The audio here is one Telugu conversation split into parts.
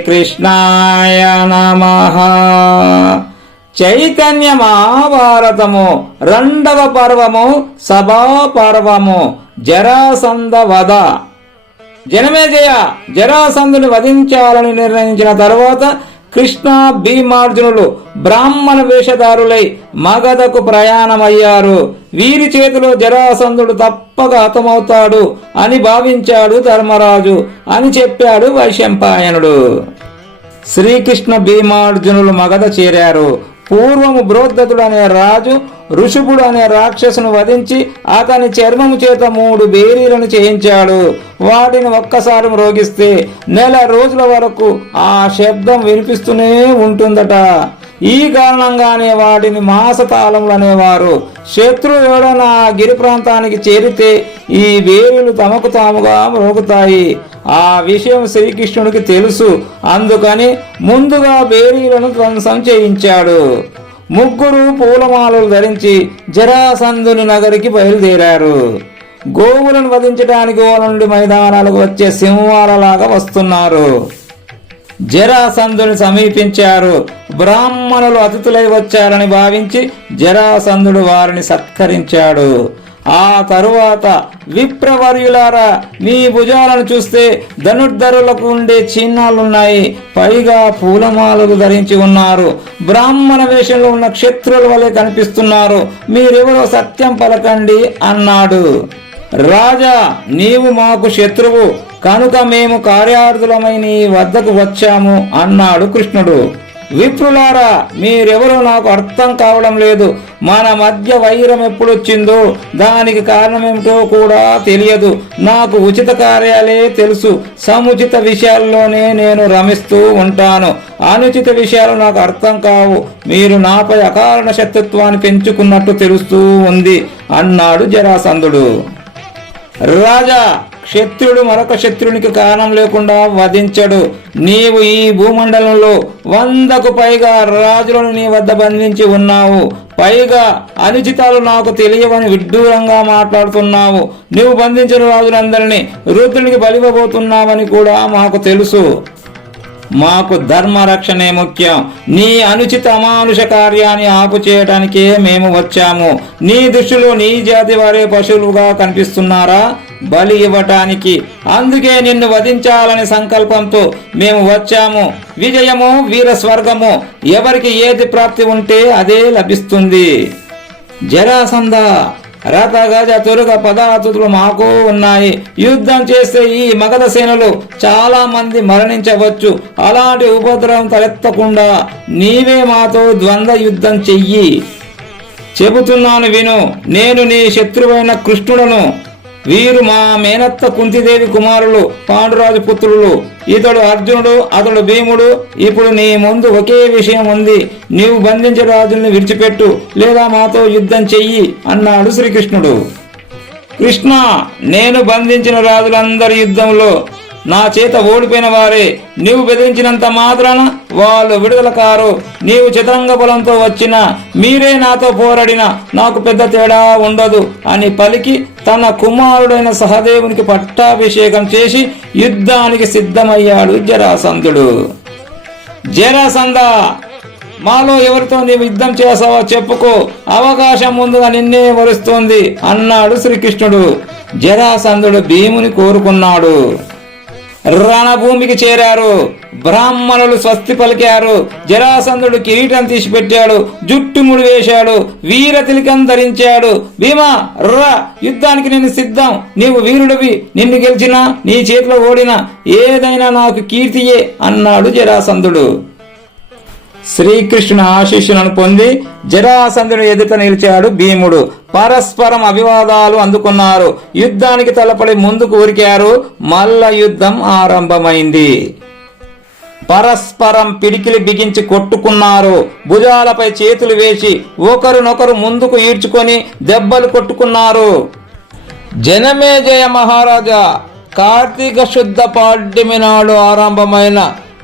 శ్రీకృష్ణాయ నమః. చైతన్య మహాభారతము 2వ పర్వము సభా పర్వము. జరాసంధ వధ. జనమేజయ జరాసంధుని వధించాలని నిర్ణయించిన తరువాత కృష్ణ భీమార్జునులు బ్రాహ్మణ వేషధారులై మగధకు ప్రయాణమయ్యారు. వీరి చేతిలో జరాసంధుడు తప్పక హతమవుతాడు అని భావించాడు ధర్మరాజు అని చెప్పాడు వైశంపాయనుడు. శ్రీకృష్ణ భీమార్జునులు మగధ చేరారు. పూర్వము బృహద్దతుడు అనే రాజు ఋషుభుడు అనే రాక్షసును వధించి అతని చర్మము చేత 3 బేరీలను చేయించాడు. వాటిని ఒక్కసారి మ్రోగిస్తే నెల రోజుల వరకు ఆ శబ్దం వినిపిస్తూనే ఉంటుందట. ఈ కారణంగానే వాటిని మాసతాళములు అనేవారు. శత్రువు ఎవడైనా గిరి ప్రాంతానికి చేరితే ఈ బేరీలు తమకు తాముగా మ్రోగుతాయి. ఆ విషయం శ్రీకృష్ణుడికి తెలుసు. అందుకని ముందుగా బేరీలను ధ్వంసం చేయించాడు. 3 పూలమాలలు ధరించి జరాసంధుని నగరికి బయలుదేరారు. గోవులను వధించడానికి ఓ నుండి మైదానాలకు వచ్చే సింహాలలాగా వస్తున్నారు. జరాసంధుని సమీపించారు. బ్రాహ్మణులు అతిథులై వచ్చారని భావించి జరాసంధుడు వారిని సత్కరించాడు. ఆ తరువాత విప్రవర్యులారా, మీ భుజాలను చూస్తే ధనుర్ధరులకు ఉండే చిహ్నాలున్నాయి. పైగా పూలమాలలు ధరించి ఉన్నారు. బ్రాహ్మణ వేషంలో ఉన్న క్షత్రుల వలె కనిపిస్తున్నారు. మీరెవరో సత్యం పలకండి అన్నాడు. రాజా, నీవు మాకు శత్రువు కనుక మేము కార్యార్థులమై నీ వద్దకు వచ్చాము అన్నాడు కృష్ణుడు. విప్రులారా, మీరెవరో నాకు అర్థం కావడం లేదు. మన మధ్య వైరం ఎప్పుడొచ్చిందో దానికి కారణమేమిటో కూడా తెలియదు. నాకు ఉచిత కార్యాలే తెలుసు. సముచిత విషయాల్లోనే నేను రమిస్తూ ఉంటాను. అనుచిత విషయాలు నాకు అర్థం కావు. మీరు నాపై అకారణ శత్రుత్వాన్ని పెంచుకున్నట్టు తెలుస్తూ ఉంది అన్నాడు జరాసంధుడు. రాజా, శత్రుడు మరొక శత్రునికి కారణం లేకుండా వధించడు. నీవు ఈ భూమండలంలో 100కు పైగా రాజులను నీ వద్ద బంధించి ఉన్నావు. పైగా అనుచితాలు నాకు తెలియవని విడ్డూరంగా మాట్లాడుతున్నావు. నీవు బంధించిన రాజులందరినీ రుద్రునికి బలివ్వబోతున్నావని కూడా మాకు తెలుసు. మాకు ధర్మరక్షణే ముఖ్యం. నీ అనుచిత అమానుష కార్యాన్ని ఆపు చేయడానికే మేము వచ్చాము. నీ దృష్టిలో నీ జాతి వారే పశువులుగా కనిపిస్తున్నారా బలి ఇవ్వటానికి? అందుకే నిన్ను వధించాలనే సంకల్పంతో మేము వచ్చాము. విజయము వీర స్వర్గము ఎవరికి ఏది ప్రాప్తి ఉంటే అదే లభిస్తుంది. జరాసంధ, రథ గజ తురుగ పదాతులు మాకు ఉన్నాయి. యుద్ధం చేస్తే ఈ మగధ సేనలు చాలా మంది మరణించవచ్చు. అలాంటి ఉపద్రవం తలెత్తకుండా నీవే మాతో ద్వంద్వ యుద్ధం చెయ్యి. చెబుతున్నాను విను. నేను నీ శత్రువైన కృష్ణుడను. వీరు మా మేనత్త కుంతిదేవి కుమారులు, పాండురాజు పుత్రులు. ఇతడు అర్జునుడు, అతడు భీముడు. ఇప్పుడు నీ ముందు ఒకే విషయం ఉంది. నీవు బంధించే రాజుల్ని విడిచిపెట్టు, లేదా మాతో యుద్ధం చెయ్యి అన్నాడు శ్రీకృష్ణుడు. కృష్ణ, నేను బంధించిన రాజులందరి యుద్ధంలో నా చేత ఓడిపోయిన వారే. నీవు బెదిరించినంత మాత్రాన వాళ్ళు విడుదల కారు. నీవు చతురంగ బలంతో వచ్చిన, మీరే నాతో పోరాడినా నాకు పెద్ద తేడా ఉండదు అని పలికి తన కుమారుడైన సహదేవునికి పట్టాభిషేకం చేసి యుద్ధానికి సిద్ధమయ్యాడు జరాసంధుడు. జరాసంధ, మాలో ఎవరితో నీవు యుద్ధం చేసావో చెప్పుకో. అవకాశం ముందుగా నిన్నే వరుస్తోంది అన్నాడు శ్రీకృష్ణుడు. జరాసంధుడు భీముని కోరుకున్నాడు. రణభూమికి చేరారు. బ్రాహ్మణులు స్వస్తి పలికారు. జరాసంధుడు కిరీటం తీసిపెట్టాడు, జుట్టు ముడి వేశాడు, వీర తిలకం ధరించాడు. భీమా, యుద్ధానికి నేను సిద్ధం. నీవు వీరుడివి. నిన్ను గెలిచినా, నీ చేతిలో ఓడినా ఏదైనా నాకు కీర్తియే అన్నాడు జరాసంధుడు. శ్రీకృష్ణుని ఆశీస్సులను పొంది జరాసంధుని ఎదుట నిలిచాడు భీముడు. పరస్పరం అభివాదాలు అందుకున్నారు. యుద్ధానికి తలపడి ముందుకు ఉరికారు. మల్ల యుద్ధం ఆరంభమైంది. పరస్పరం పిడికిలి బిగించి కొట్టుకున్నారు. భుజాలపై చేతులు వేసి ఒకరినొకరు ముందుకు ఈడ్చుకొని దెబ్బలు కొట్టుకున్నారు. జనమేజయ మహారాజా, కార్తీక శుద్ధ పాడ్యమి నాడు ఆరంభమైన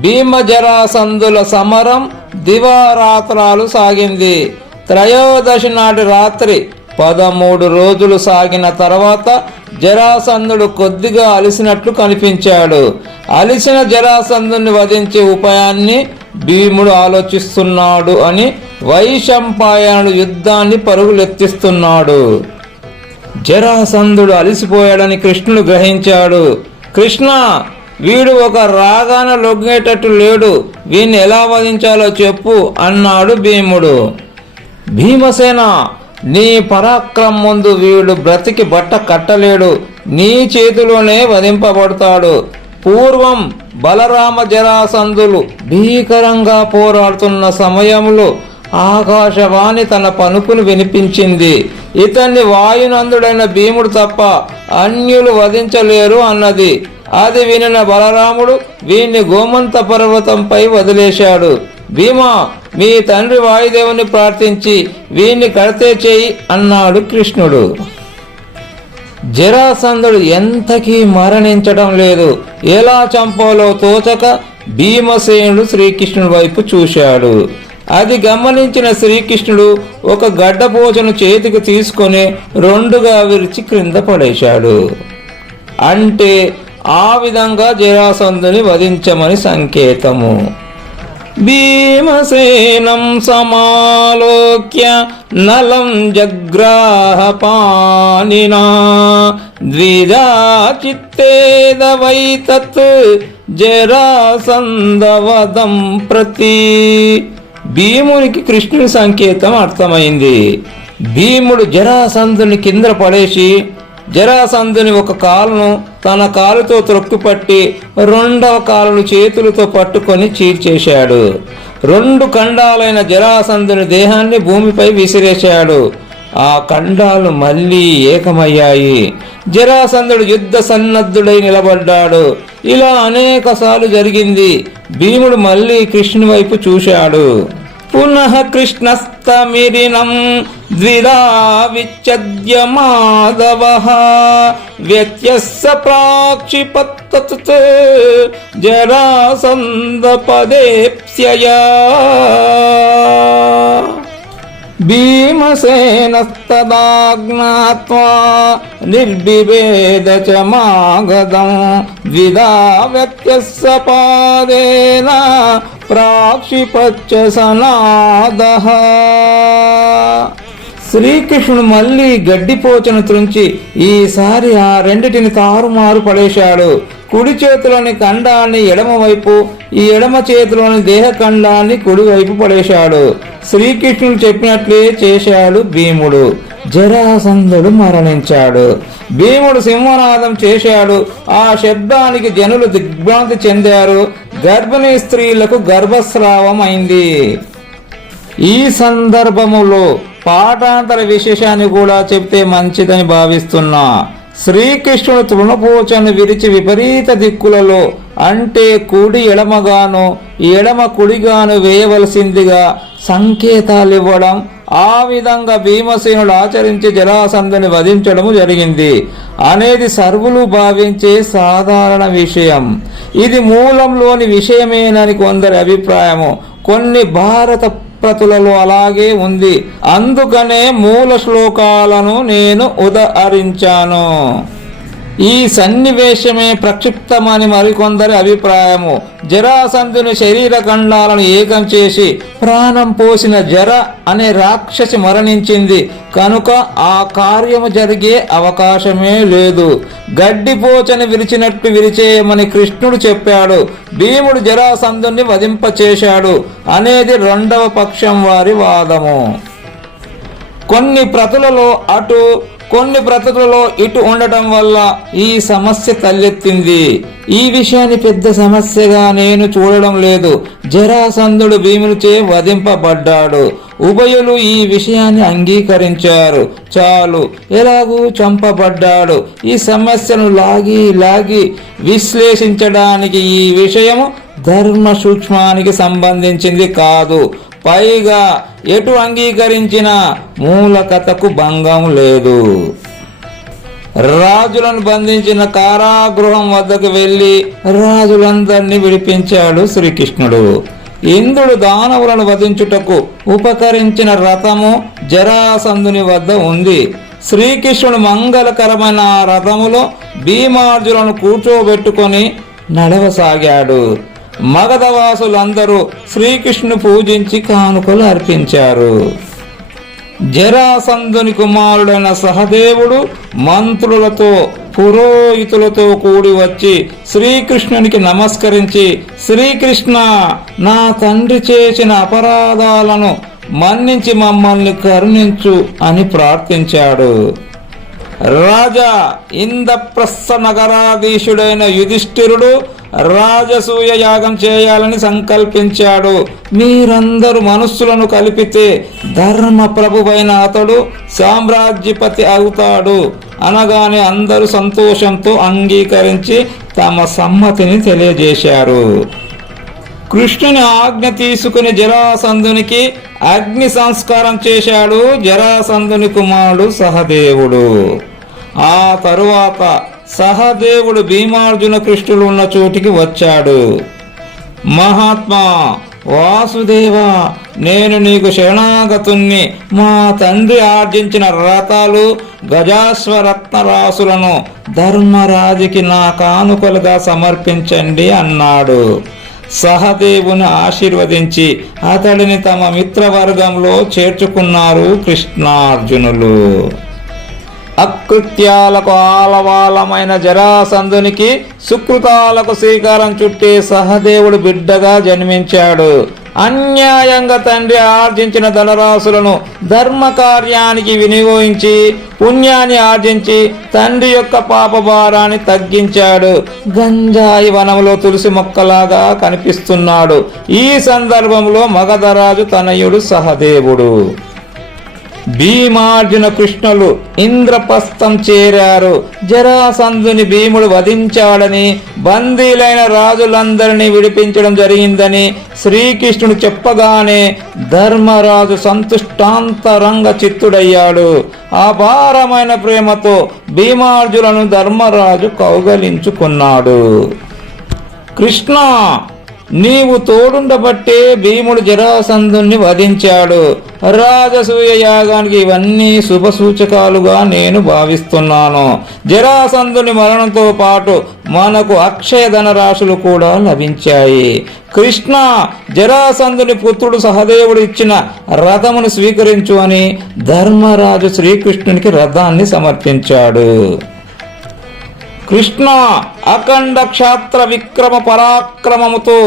భీమ జరాసంధుల సమరం దివారాత్రాలు సాగింది. త్రయోదశి నాటి రాత్రి 13 రోజులు సాగిన తర్వాత జరాసంధుడు కొద్దిగా అలిసినట్లు కనిపించాడు. అలిసిన జరాసంధుని వధించే ఉపాయాన్ని భీముడు ఆలోచిస్తున్నాడు అని వైశంపాయనుడు యుద్ధాన్ని పరుగులెత్తిస్తున్నాడు. జరాసంధుడు అలిసిపోయాడని కృష్ణుడు గ్రహించాడు. కృష్ణ, వీడు ఒక రాగాన లొంగేటట్టు లేడు, వీణ్ణి ఎలా వధించాలో చెప్పు అన్నాడు భీముడు. భీమసేన, నీ పరాక్రమం ముందు వీడు బ్రతికి బట్ట కట్టలేడు, నీ చేతిలోనే వధింపబడతాడు. పూర్వం బలరామ జరాసంధులు భీకరంగా పోరాడుతున్న సమయంలో ఆకాశవాణి తన పలుకును వినిపించింది. ఇతన్ని వాయునందుడైన భీముడు తప్ప అన్యులు వధించలేరు అన్నది. అది వినిన బలరాముడు వీణ్ణి గోమంత పర్వతంపై వదిలేశాడు. భీమా, మీ తండ్రి వాయుదేవుని ప్రార్థించి వీణ్ణి కడితే చేయి అన్నాడు కృష్ణుడు. జరాసంధుడు ఎంతకీ మరణించడం లేదు. ఎలా చంపాలో తోచక భీమసేనుడు శ్రీకృష్ణుడి వైపు చూశాడు. అది గమనించిన శ్రీకృష్ణుడు ఒక గడ్డపోచను చేతికి తీసుకొని 2గా విరిచి క్రింద పడేశాడు. అంటే ఆ విధంగా జరాసంధుని వధించమని సంకేతము. భీమసేనం సమాలోక్య నలం జగ్రాహ పానినా ద్విజా చిత్తేద వైతత్ జరాసంధవదం ప్రతి. భీమునికి కృష్ణుని సంకేతం అర్థమైంది. భీముడు జరాసంధుని కింద పడేసి జరాసంధుని ఒక కాలును తన కాలుతో త్రొక్కిపట్టి 2వ కాలును చేతులతో పట్టుకొని చీల్చేశాడు. 2 ఖండాలైన జరాసంధుని దేహాన్ని భూమిపై విసిరేశాడు. ఆ ఖండాలు మళ్ళీ ఏకమయ్యాయి. జరాసంధుడు యుద్ధ సన్నద్ధుడై నిలబడ్డాడు. ఇలా అనేకసార్లు జరిగింది. భీముడు మళ్ళీ కృష్ణుని వైపు చూశాడు. పునః కృష్ణస్తమిరినం ద్విధా విచ్ఛద్య మాధవః వ్యత్యస్స ప్రాక్షిపత్తత్ జరాసంధ పదేప్స్యయా. భీమసేనస్తదాజ్ఞాత్వా నిర్విభేద చ మాగదం ద్విధా వ్యత్యస్స పాదేన ప్రాక్షిపచ్చ సనాదః. శ్రీకృష్ణుడు మళ్ళీ గడ్డిపోచను త్రుంచి ఈసారి ఆ రెండిటిని తారుమారు పడేశాడు. కుడి చేతిలోని ఖండాన్ని ఎడమవైపు, ఈ ఎడమ చేతిలోని దేహఖండాన్ని కుడివైపు పడేశాడు. శ్రీకృష్ణుడు చెప్పినట్లే చేశాడు భీముడు. జరాసంధుడు మరణించాడు. భీముడు సింహనాదం చేశాడు. ఆ శబ్దానికి జనులు దిగ్భ్రాంతి చెందారు. గర్భిణీ స్త్రీలకు గర్భస్రావం అయింది. ఈ సందర్భములో పాఠాంతర విశేషాన్ని కూడా చెప్తే మంచిదని భావిస్తున్నా. శ్రీకృష్ణుడు తృణపోచను విరిచి విపరీత దిక్కులలో, అంటే కుడి ఎడమగాను ఎడమ కుడిగాను వేయవలసిందిగా సంకేతాలు ఇవ్వడం, ఆ విధంగా భీమసేనుడు ఆచరించి జరాసంధుని వధించడము జరిగింది అనేది సర్వులు భావించే సాధారణ విషయం. ఇది మూలంలోని విషయమేనని కొందరి అభిప్రాయము. కొన్ని భారత ప్రతులలో అలాగే ఉంది. అందుకనే మూల శ్లోకాలను నేను ఉదహరించాను. ఈ సన్నివేశమే ప్రక్షిప్తమని మరికొందరి అభిప్రాయము. జరాసంధుని శరీర ఖండాలను ఏకం చేసి ప్రాణం పోసిన జర అనే రాక్షసి మరణించింది కనుక ఆ కార్యము జరిగే అవకాశమే లేదు. గడ్డిపోచని విరిచినట్టు విరిచేయమని కృష్ణుడు చెప్పాడు. భీముడు జరాసంధుని వధింపచేశాడు అనేది 2వ పక్షం వారి వాదము. కొన్ని ప్రతులలో అటు, కొన్ని ప్రతులలో ఇటు ఉండటం వల్ల ఈ సమస్య తలెత్తింది. ఈ విషయాన్ని పెద్ద సమస్యగా నేను చూడడం లేదు. జరాసంధుడు భీమునిచే వధింపబడ్డాడు. ఉభయులు ఈ విషయాన్ని అంగీకరించారు. చాలు, ఎలాగూ చంపబడ్డాడు. ఈ సమస్యను లాగి విశ్లేషించడానికి ఈ విషయము ధర్మ సూక్ష్మానికి సంబంధించింది కాదు. పైగా ఎటు అంగీకరించిన మూల కథకు భంగం లేదు. రాజులను బంధించిన కారాగృహం వద్దకు వెళ్ళి రాజులందరినీ విడిపించాడు శ్రీకృష్ణుడు. ఇంద్రుడు దానవులను వధించుటకు ఉపకరించిన రథము జరాసంధుని వద్ద ఉంది. శ్రీకృష్ణుడు మంగళకరమైన ఆ రథములో భీమార్జులను కూర్చోబెట్టుకొని నడవసాగాడు. మగధవాసులందరూ శ్రీకృష్ణుని పూజించి కానుకలు అర్పించారు. జరాసంధుని కుమారుడైన సహదేవుడు మంత్రులతో పురోహితులతో కూడి వచ్చి శ్రీకృష్ణునికి నమస్కరించి, శ్రీకృష్ణ, నా తండ్రి చేసిన అపరాధాలను మన్నించి మమ్మల్ని కరుణించు అని ప్రార్థించాడు. రాజా, ఇంద్రప్రస్థ నగరాధీశుడైన యుధిష్ఠిరుడు రాజసూయ యాగం చేయాలని సంకల్పించాడు. మీరందరూ మనస్సులను కలిపితే ధర్మ ప్రభువైన అతడు సామ్రాజ్యపతి అవుతాడు అనగానే అందరూ సంతోషంతో అంగీకరించి తమ సమ్మతిని తెలియజేశారు. కృష్ణుని ఆజ్ఞ తీసుకుని జరాసంధునికి అగ్ని సంస్కారం చేశాడు జరాసంధుని కుమారుడు సహదేవుడు. ఆ తరువాత సహదేవుడు భీమార్జున కృష్ణులు ఉన్న చోటికి వచ్చాడు. మహాత్మా వాసుదేవ, నేను నీకు శరణాగతుణ్ణి. మా తండ్రి ఆర్జించిన రథాలు గజాశ్వరత్నరాసులను ధర్మరాజుకి నా కానుకలుగా సమర్పించండి అన్నాడు. సహదేవుని ఆశీర్వదించి అతడిని తమ మిత్రవర్గంలో చేర్చుకున్నారు కృష్ణార్జునులు. అకృత్యాలకు ఆలవాలమైన జరాసంధునికి సుకృతాలకు శ్రీకారం చుట్టే సహదేవుడు బిడ్డగా జన్మించాడు. అన్యాయంగా తండ్రి ఆర్జించిన ధనరాశులను ధర్మ కార్యానికి వినియోగించి పుణ్యాన్ని ఆర్జించి తండ్రి యొక్క పాపభారాన్ని తగ్గించాడు. గంజాయి వనంలో తులసి మొక్కలాగా కనిపిస్తున్నాడు. ఈ సందర్భంలో మగధరాజు తనయుడు సహదేవుడు. భీమార్జున కృష్ణులు ఇంద్రప్రస్థం చేరారు. జరాసంధుని భీముడు వధించాడని, బందీలైన రాజులందరినీ విడిపించడం జరిగిందని శ్రీకృష్ణుడు చెప్పగానే ధర్మరాజు సంతుష్టాంతరంగ చిత్తుడయ్యాడు. అపారమైన ప్రేమతో భీమార్జులను ధర్మరాజు కౌగలించుకున్నాడు. కృష్ణ, నీవు తోడుండబట్టే భీముడు జరాసంధుని వధించాడు. రాజసూయ యాగానికి ఇవన్నీ శుభ సూచకాలుగా నేను భావిస్తున్నాను. జరాసంధుని మరణంతో పాటు మనకు అక్షయ ధనరాశులు కూడా లభించాయి. కృష్ణ, జరాసంధుని పుత్రుడు సహదేవుడు ఇచ్చిన రథమును స్వీకరించు అని ధర్మరాజు శ్రీకృష్ణునికి రథాన్ని సమర్పించాడు. కృష్ణ, అఖండ క్షాత్ర విక్రమ పరాక్రమముతో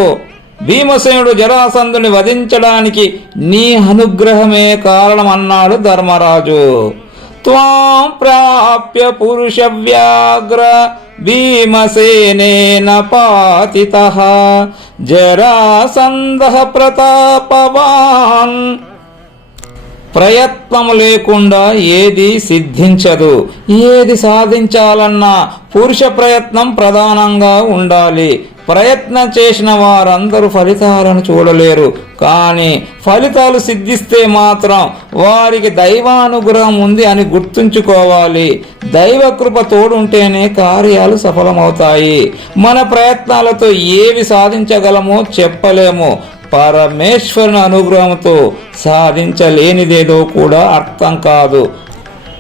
భీమసేనుడు జరాసంధుని వధించడానికి నీ అనుగ్రహమే కారణమన్నాడు ధర్మరాజు. త్వాం ప్రాప్య పురుష వ్యాఘ్ర భీమసేనేన పాతితః జరాసంధః ప్రతాపవాన్. ప్రయత్నం లేకుండా ఏది సిద్ధించదు. ఏది సాధించాలన్నా పురుష ప్రయత్నం ప్రధానంగా ఉండాలి. ప్రయత్నం చేసిన వారందరూ ఫలితాలను చూడలేరు, కానీ ఫలితాలు సిద్ధిస్తే మాత్రం వారికి దైవానుగ్రహం ఉంది అని గుర్తుంచుకోవాలి. దైవ కృప తోడుంటేనే కార్యాలు సఫలమవుతాయి. మన ప్రయత్నాలతో ఏవి సాధించగలమో చెప్పలేము. పరమేశ్వరుని అనుగ్రహంతో సాధించలేనిదేదో కూడా అర్థం కాదు.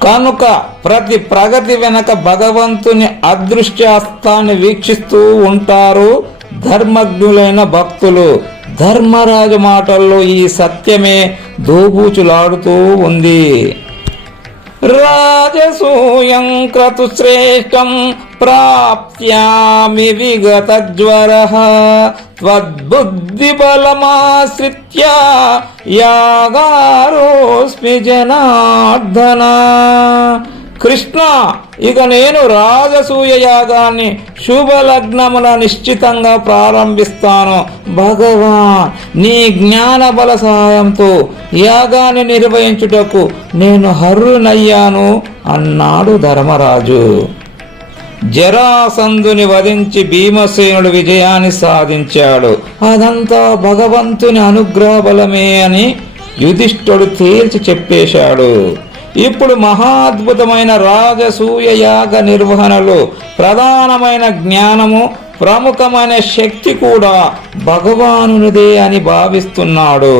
కనుక ప్రతి ప్రగతి వెనక భగవంతుని అదృశ్యాస్తాన్ని వీక్షిస్తూ ఉంటారు ధర్మజ్ఞులైన భక్తులు. ధర్మరాజు మాటల్లో ఈ సత్యమే దోబూచులాడుతూ ఉంది. రాజసూయం క్రతు శ్రేష్టం ప్రాప్స్యామి విగతజ్వరః త్వద్బుద్ధి బలమాశ్రిత్య యాగారోస్మి జనార్దన. కృష్ణ, ఇక నేను రాజసూయ యాగాన్ని శుభలగ్నమున నిశ్చితంగా ప్రారంభిస్తాను. భగవాన్, నీ జ్ఞాన బల సహాయంతో యాగాన్ని నిర్వహించుటకు నేను హర్రునయ్యాను అన్నాడు ధర్మరాజు. జరాసంధుని వధించి భీమసేనుడు విజయాన్ని సాధించాడు. అదంతా భగవంతుని అనుగ్రహ బలమే అని యుధిష్ఠుడు తేల్చి చెప్పేశాడు. ఇప్పుడు మహాద్భుతమైన రాజసూయ యాగ నిర్వహణలో ప్రధానమైన జ్ఞానము, ప్రముఖమైన శక్తి కూడా భగవానునిదే అని భావిస్తున్నాడు.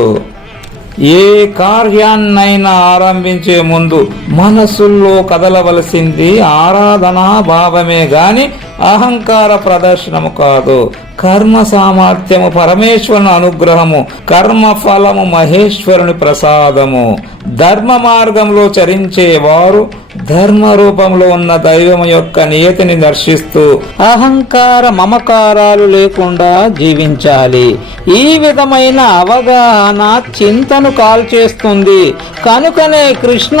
ఏ కార్యాన్నైనా ఆరంభించే ముందు మనసుల్లో కదలవలసింది ఆరాధనా భావమే గాని అహంకార ప్రదర్శనము కాదు. కర్మ సామర్థ్యము పరమేశ్వరుని అనుగ్రహము, కర్మ ఫలము మహేశ్వరుని ప్రసాదము. ధర్మ మార్గంలో చరించేవారు ధర్మ రూపంలో ఉన్న దైవం యొక్క నియతిని దర్శిస్తూ అహంకార మమకారాలు లేకుండా జీవించాలి. ఈ విధమైన అవగాహన చింతను కాల్చేస్తుంది. కనుకనే కృష్ణ,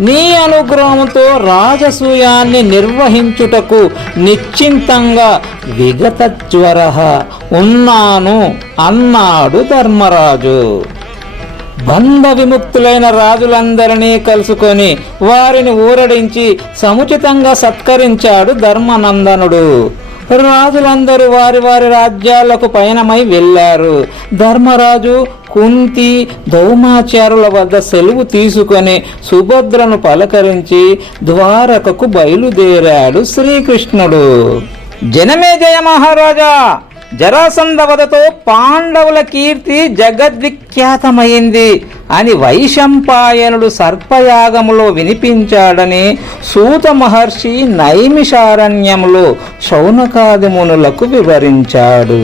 నీ అనుగ్రహంతో రాజసూయాన్ని నిర్వహించుటకు నిశ్చింతంగా విగతజ్వర ఉన్నాను అన్నాడు ధర్మరాజు. బంధ విముక్తులైన రాజులందరినీ కలుసుకొని వారిని ఊరడించి సముచితంగా సత్కరించాడు ధర్మనందనుడు. రాజులందరూ వారి వారి రాజ్యాలకు పయనమై వెళ్ళారు. ధర్మరాజు కుంతి, ధౌమాచారుల వద్ద సెలవు తీసుకొని సుభద్రను పలకరించి ద్వారకకు బయలుదేరాడు శ్రీకృష్ణుడు. జనమేజయ మహారాజా, జరాసంధ వధతో పాండవుల కీర్తి జగద్విఖ్యాతమైంది అని వైశంపాయనుడు సర్పయాగములో వినిపించాడని సూత మహర్షి నైమిషారణ్యంలో శౌనకాది మునులకు వివరించాడు.